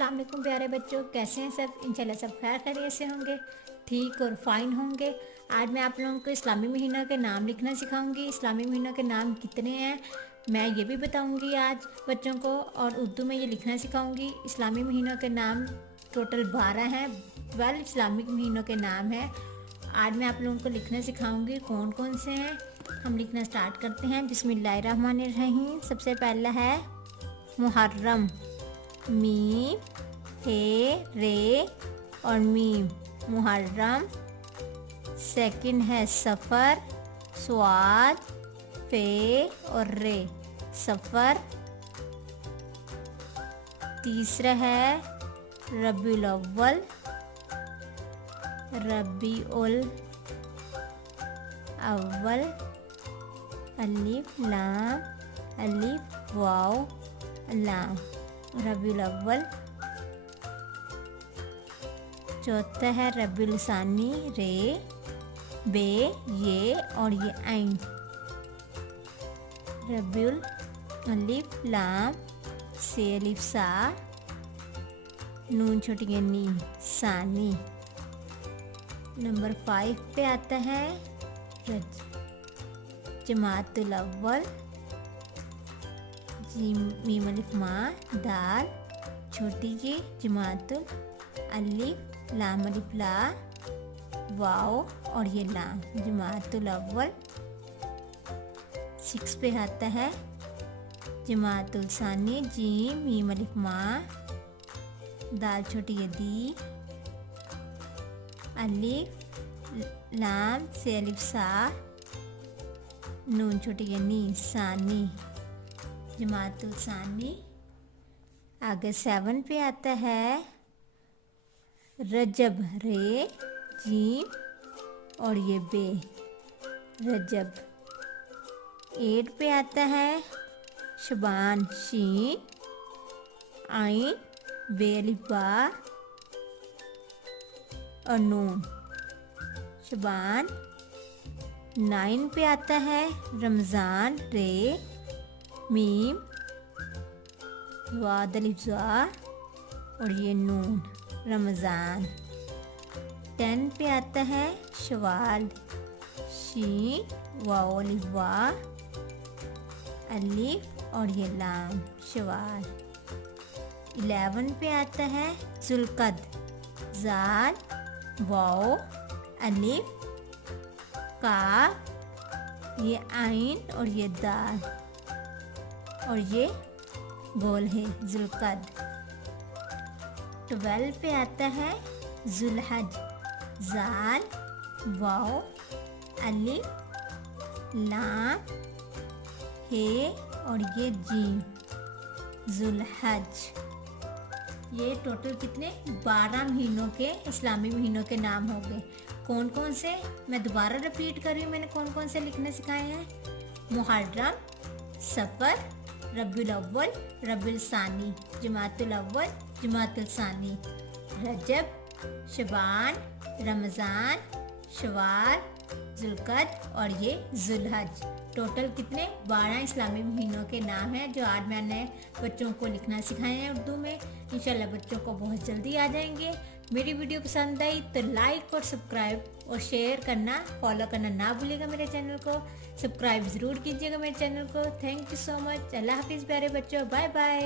अस्सलाम वालेकुम प्यारे बच्चों, कैसे हैं सब। इंशाल्लाह सब खैर खैरियत से होंगे, ठीक और फाइन होंगे। आज मैं आप लोगों को इस्लामी महीनों के नाम लिखना सिखाऊंगी। इस्लामी महीनों के नाम कितने हैं मैं ये भी बताऊंगी आज बच्चों को, और उर्दू में ये लिखना सिखाऊंगी। इस्लामी महीनों के नाम टोटल 12 हैं, 12 इस्लामिक महीनों के नाम हैं। आज मैं आप लोगों को लिखना सिखाऊंगी कौन कौन से हैं। हम लिखना स्टार्ट करते हैं। बिस्मिल्लाहिर्रहमानिर्रहीम। सबसे पहला है मुहर्रम, मीम हे रे और मीम, मुहर्रम। सेकंड है सफ़र, स्वाद फे और रे, सफ़र। तीसरा है रबीउल अव्वल, रबीउल अव्वल, अलिफ लाम, अलिफ वाव लाम, रबीउल अव्वल। चौथा है रबीउल सानी, रे बे ये और ये आइन, रबीउल अलिफ लाम से अलिफ सा, नून छोटी नी, सानी। नंबर 5 पे आता है जमातुल अव्वल, मीम अलिफ माँ दाल छोटी जी, जमातुल अलिफ लाम अलिफ ला वाओ और ये लाम, जमातुल अव्वल। 6 पे आता है जमातुल सानी, जीम मीम अलिफ माँ दाल छोटी ये दी, अलिफ लाम से अलिफ सा, नून छोटी ये नी, सानी, जमातुल सानी। आगे 7 पे आता है रजब, रे जीम और ये बे, रजब। 8 पे आता है शबान, शीन आइन बे अलिफ बा और नून, शबान। 9 पे आता है रमज़ान, रे मीम वाद अलिफ ज़ा और ये नून, रमज़ान। 10 पे आता है शवाल, शीन वाओ अलिफ वा अलिफ और ये लाम, शवाल। 11 पे आता है जुल्कद, जाल वाओ अलिफ का, ये आइन और ये दाल और ये गोल है, जुल्कद। 12 पे आता है जुल्हज, जाल वाओ अलिफ लाम हे और ये जीम, जुल्हज। ये टोटल कितने 12 महीनों के इस्लामी महीनों के नाम हो गए। कौन कौन से, मैं दोबारा रिपीट कर रही हूँ, मैंने कौन कौन से लिखने सिखाए हैं। मुहर्रम, सफ़र, रबीउल अव्वल, रबीउल सानी, जमातुल अव्वल, जमातुल सानी, रजब, शबान, रमज़ान, शवाल, जुल्कद और ये जुल्हज। टोटल कितने 12 इस्लामी महीनों के नाम हैं जो आज मैंने बच्चों को लिखना सिखाए हैं उर्दू में। इंशाल्लाह बच्चों को बहुत जल्दी आ जाएंगे। मेरी वीडियो पसंद आई तो लाइक और सब्सक्राइब और शेयर करना, फॉलो करना ना भूलिएगा मेरे चैनल को। सब्सक्राइब ज़रूर कीजिएगा मेरे चैनल को। Thank you so much. Allah हाफिज़ प्यारे बच्चों, बाय बाय।